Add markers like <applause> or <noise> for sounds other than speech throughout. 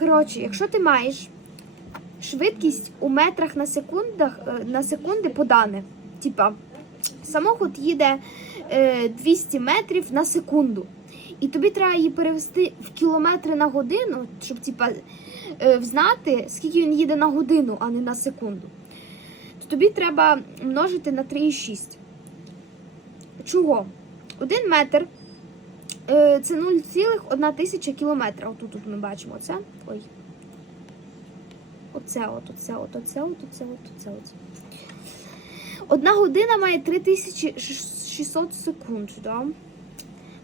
Коротше, якщо ти маєш швидкість у метрах на секундах е, на секунди подане, типа самохід їде е, 200 метрів на секунду, і тобі треба її перевести в кілометри на годину, щоб типа е, знати, скільки він їде на годину, а не на секунду. То тобі треба множити на 3,6. Чого? Один метр е, це 0,1 тисяча кілометра. Отут тут ми бачимо це. Ой. Оце от, оце от, оце от, оце от, оце от. Одна година має 3600 секунд. Да?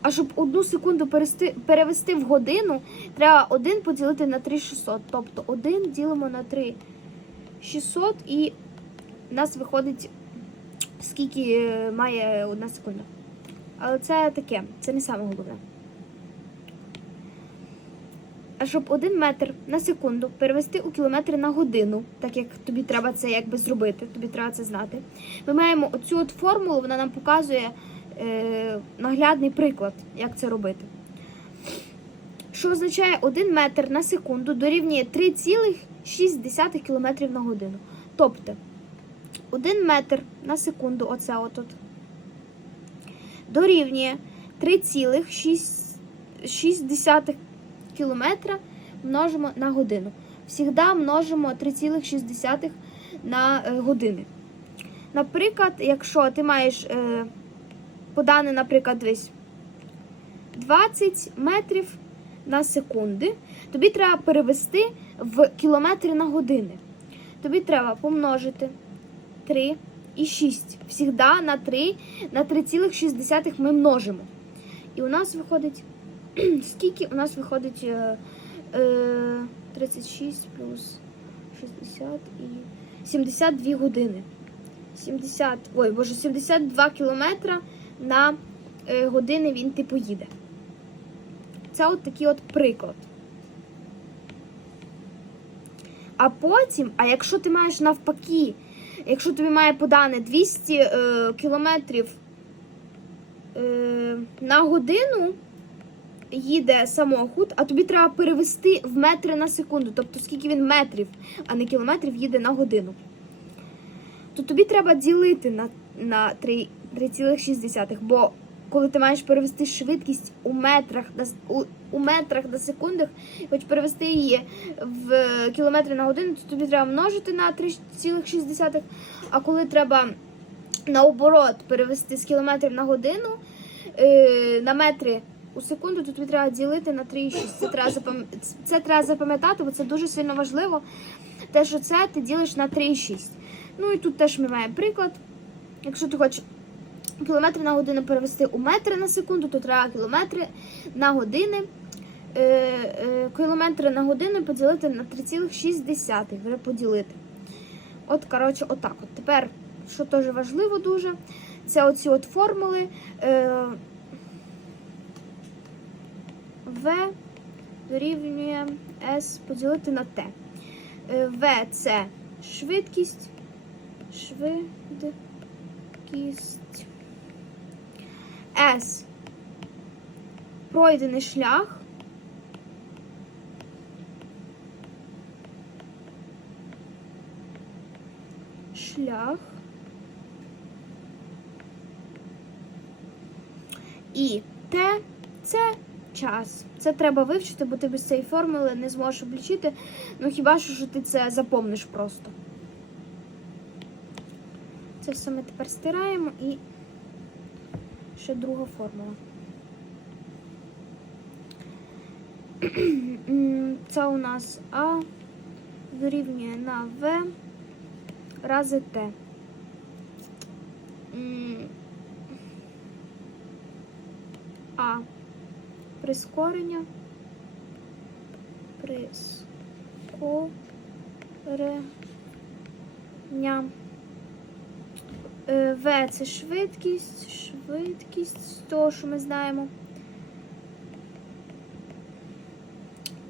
А щоб одну секунду перевести, перевести в годину, треба 1 поділити на 3600. Тобто 1 ділимо на 3600 і в нас виходить, скільки е, має одна секунда. Але це таке, це не саме головне. А щоб один метр на секунду перевести у кілометри на годину, так як тобі треба це якби зробити, тобі треба це знати. Ми маємо оцю от формулу, вона нам показує е, наглядний приклад, як це робити. Що означає 1 метр на секунду дорівнює 3,6 км на годину. Тобто 1 метр на секунду, оце от, от дорівнює 3,6 кілометра множимо на годину. Всігда множимо 3,6 на е, години. Наприклад, якщо ти маєш е, подане, наприклад, десь 20 метрів на секунди, тобі треба перевести в кілометри на години. Тобі треба помножити 3 і 6. Всігда на 3 на 3,6 ми множимо. І у нас виходить <clears throat> скільки? У нас виходить е, е, 36 плюс 60 і 72 години. 70, ой, боже, 72 кілометра на е, години він типу їде. Це от такий от приклад. А потім, а якщо ти маєш навпаки, якщо тобі має подане 200 е, кілометрів е, на годину, їде самохід, а тобі треба перевести в метри на секунду, тобто скільки він метрів, а не кілометрів їде на годину. То тобі треба ділити на, на 3,6, бо коли ти маєш перевести швидкість у метрах у, у метрах на секундах, хоч перевести її в кілометри на годину, то тобі треба множити на 3,6, а коли треба наоборот перевести з кілометрів на годину е, на метри у секунду, то тобі треба ділити на 3,6. Це треба це треба запам'ятати, бо це дуже сильно важливо. Те, що це ти ділиш на 3,6. Ну і тут теж ми маємо приклад. Якщо ти хочеш кілометри на годину перевести у метри на секунду, то треба кілометри на години. Е, е, кілометри на годину поділити на 3,6. Вже поділити. От, коротше, отак. От. Тепер, що теж важливо дуже, це оці от формули. Е, В дорівнює S поділити на. Е, В це швидкість. Швидкість. S пройдений шлях. Шлях. І Т це час. Це треба вивчити, бо ти без цієї формули не зможеш облічити. Ну хіба що, ти це запомниш просто. Це все ми тепер стираємо і ще друга формула. <clears throat> Це у нас А дорівнює на В рази Т. А прискорення. Прискорення. Е, В це швидкість, швидкість з того, що ми знаємо.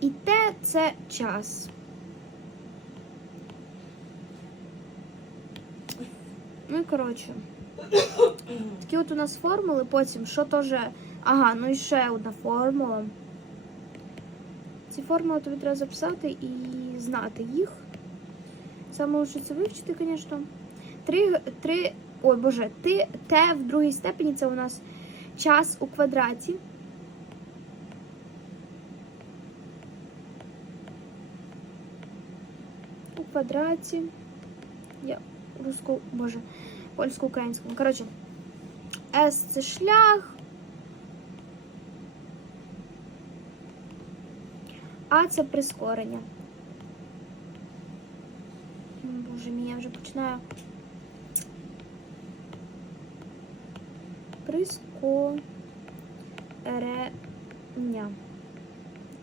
І Т це час. Ну і коротше. Такі от у нас формули, потім що теж. Ага, ну і ще одна формула. Ці формули тобі треба записати і знати їх. Саме лучше це вивчити, звісно. Три, три, ой боже, ти, Т в другій степені це у нас час у квадраті. У квадраті. Я руську, боже, польсько-українському. Коротше, С це шлях. А це прискорення. Боже мій, я вже починаю. Прискорення.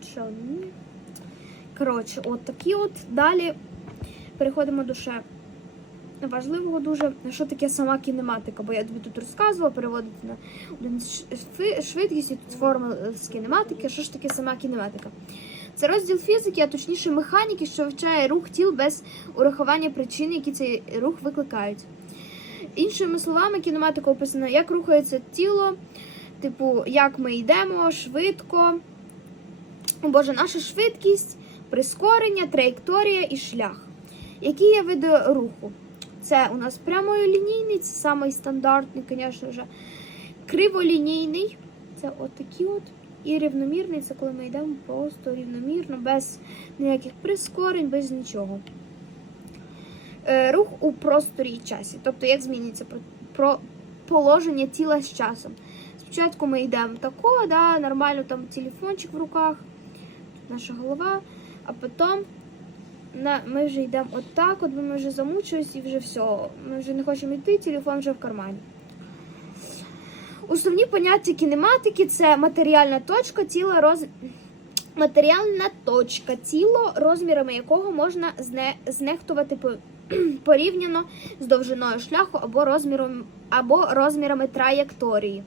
Що ні? Коротше, от такі от. Далі переходимо до ще важливого дуже, що таке сама кінематика, бо я тобі тут розказувала, переводити на швидкість і тут формули з кінематики. Що ж таке сама кінематика? Це розділ фізики, а точніше механіки, що вивчає рух тіл без урахування причин, які цей рух викликають. Іншими словами, кінематика описана, як рухається тіло, типу, як ми йдемо швидко. О, Боже, наша швидкість, прискорення, траєкторія і шлях. Які є види руху? Це у нас прямолінійний, це самий стандартний, звісно ж. Криволінійний це отакі от. І рівномірний це коли ми йдемо просто рівномірно, без ніяких прискорень, без нічого. Е, рух у просторі і часі. Тобто, як змінюється про, положення тіла з часом. Спочатку ми йдемо тако, да, нормально там телефончик в руках, наша голова, а потім ми вже йдемо отак, от, бо ми вже замучились і вже все. Ми вже не хочемо йти, телефон вже в кармані. Основні поняття кінематики це матеріальна точка тіла роз... матеріальна точка тіло, розмірами якого можна зне... знехтувати. <clears throat> порівняно з довжиною шляху або розміром або розмірами траєкторії.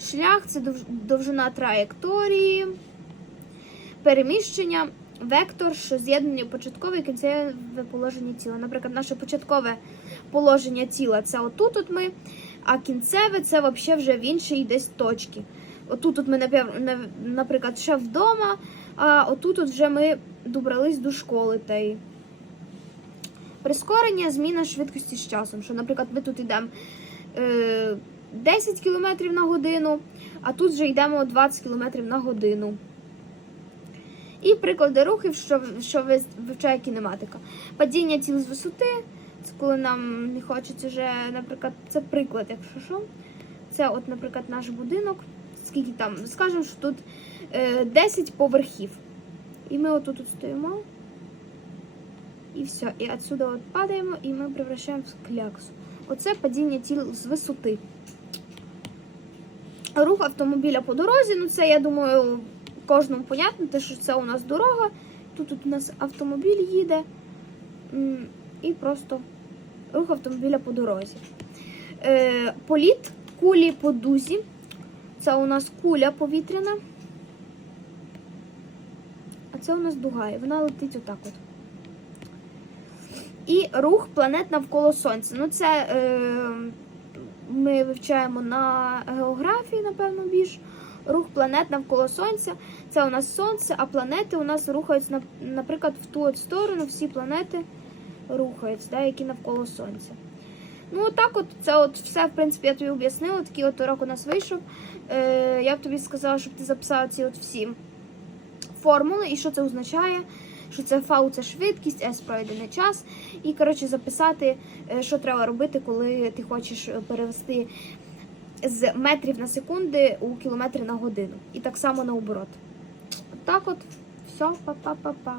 Шлях це довжина траєкторії, переміщення, вектор, що з'єднує початкове і кінцеве положення тіла. Наприклад, наше початкове положення тіла це отут от ми, а кінцеве це взагалі вже в іншій десь точці. Отут от ми, наприклад, ще вдома, а отут от вже ми добрались до школи. Та й прискорення зміна швидкості з часом. Що, наприклад, ми тут йдемо е, 10 км на годину, а тут вже йдемо 20 км на годину. І приклади рухів, що, що вивчає кінематика. Падіння тіл з висоти, це коли нам не хочеться вже, наприклад, це приклад, якщо що. Це, от, наприклад, наш будинок. Скільки там, скажемо, що тут е, 10 поверхів. І ми отут от стоїмо. І все. І отсюда от падаємо, і ми превращаємося в кляксу. Оце падіння тіл з висоти. Рух автомобіля по дорозі. Ну, це, я думаю, кожному понятно, те, що це у нас дорога. Тут, тут у нас автомобіль їде. І просто рух автомобіля по дорозі. Е, політ кулі по дузі. Це у нас куля повітряна. А це у нас дуга, і вона летить отак от. І рух планет навколо Сонця. Ну, це е, ми вивчаємо на географії, напевно, більш. Рух планет навколо Сонця. Це у нас Сонце, а планети у нас рухаються, наприклад, в ту от сторону, всі планети рухаються, да, які навколо Сонця. Ну, отак от, це от все, в принципі, я тобі об'яснила. Такий от урок у нас вийшов. Е, я б тобі сказала, щоб ти записала ці от всі формули і що це означає. Що це фау це швидкість, S пройдений час. І, коротше, записати, е, що треба робити, коли ти хочеш е, перевести з метрів на секунди у кілометри на годину. І так само наоборот. Так от, все, па-па-па-па.